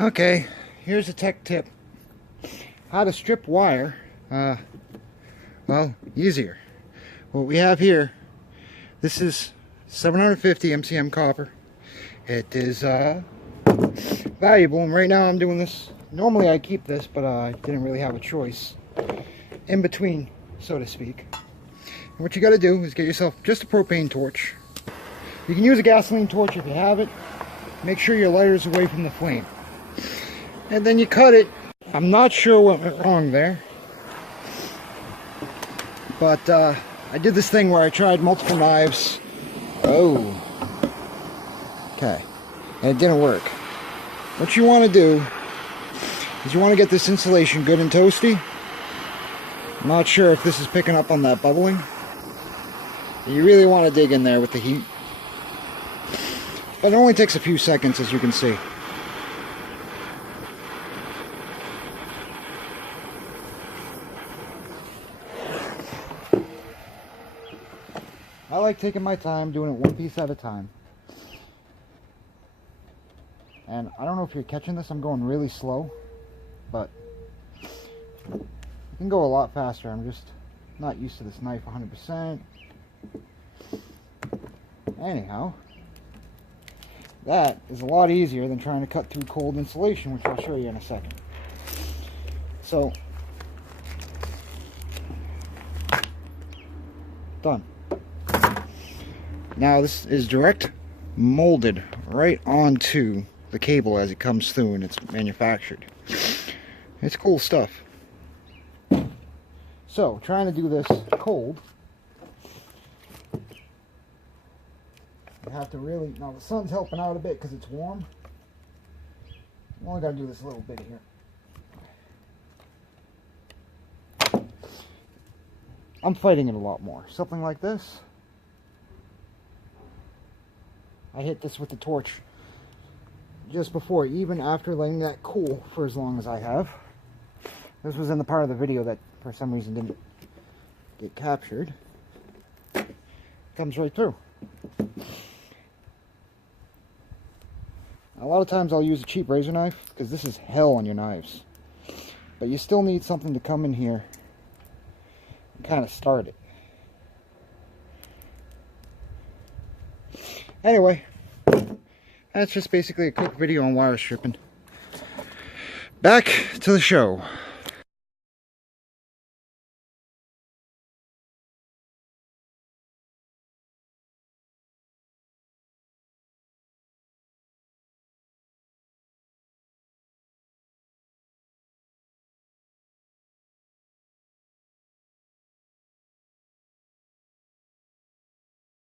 Okay, here's a tech tip. How to strip wire, well, easier. What we have here, this is 750 MCM copper. It is valuable, and right now I'm doing this. Normally I keep this, but I didn't really have a choice in between, so to speak. And what you got to do is get yourself just a propane torch. You can use a gasoline torch if you have it. Make sure your lighter's away from the flame. And then you cut it. I'm not sure what went wrong there, but I did this thing where I tried multiple knives. Oh, okay, and it didn't work. What you want to do is you want to get this insulation good and toasty. I'm not sure if this is picking up on that bubbling. You really want to dig in there with the heat, but it only takes a few seconds, as you can see. I like taking my time, doing it one piece at a time. And I don't know if you're catching this, I'm going really slow, but I can go a lot faster. I'm just not used to this knife 100%. Anyhow, that is a lot easier than trying to cut through cold insulation, which I'll show you in a second. So, done. Now this is direct molded right onto the cable as it comes through and it's manufactured. It's cool stuff. So, trying to do this cold, you have to really, now the sun's helping out a bit because it's warm. You only got to do this a little bit here. I'm fighting it a lot more. Something like this. I hit this with the torch just before, even after letting that cool for as long as I have. This was in the part of the video that for some reason didn't get captured. Comes right through. A lot of times I'll use a cheap razor knife because this is hell on your knives. But you still need something to come in here and kind of start it. Anyway, that's just basically a quick video on wire stripping. Back to the show.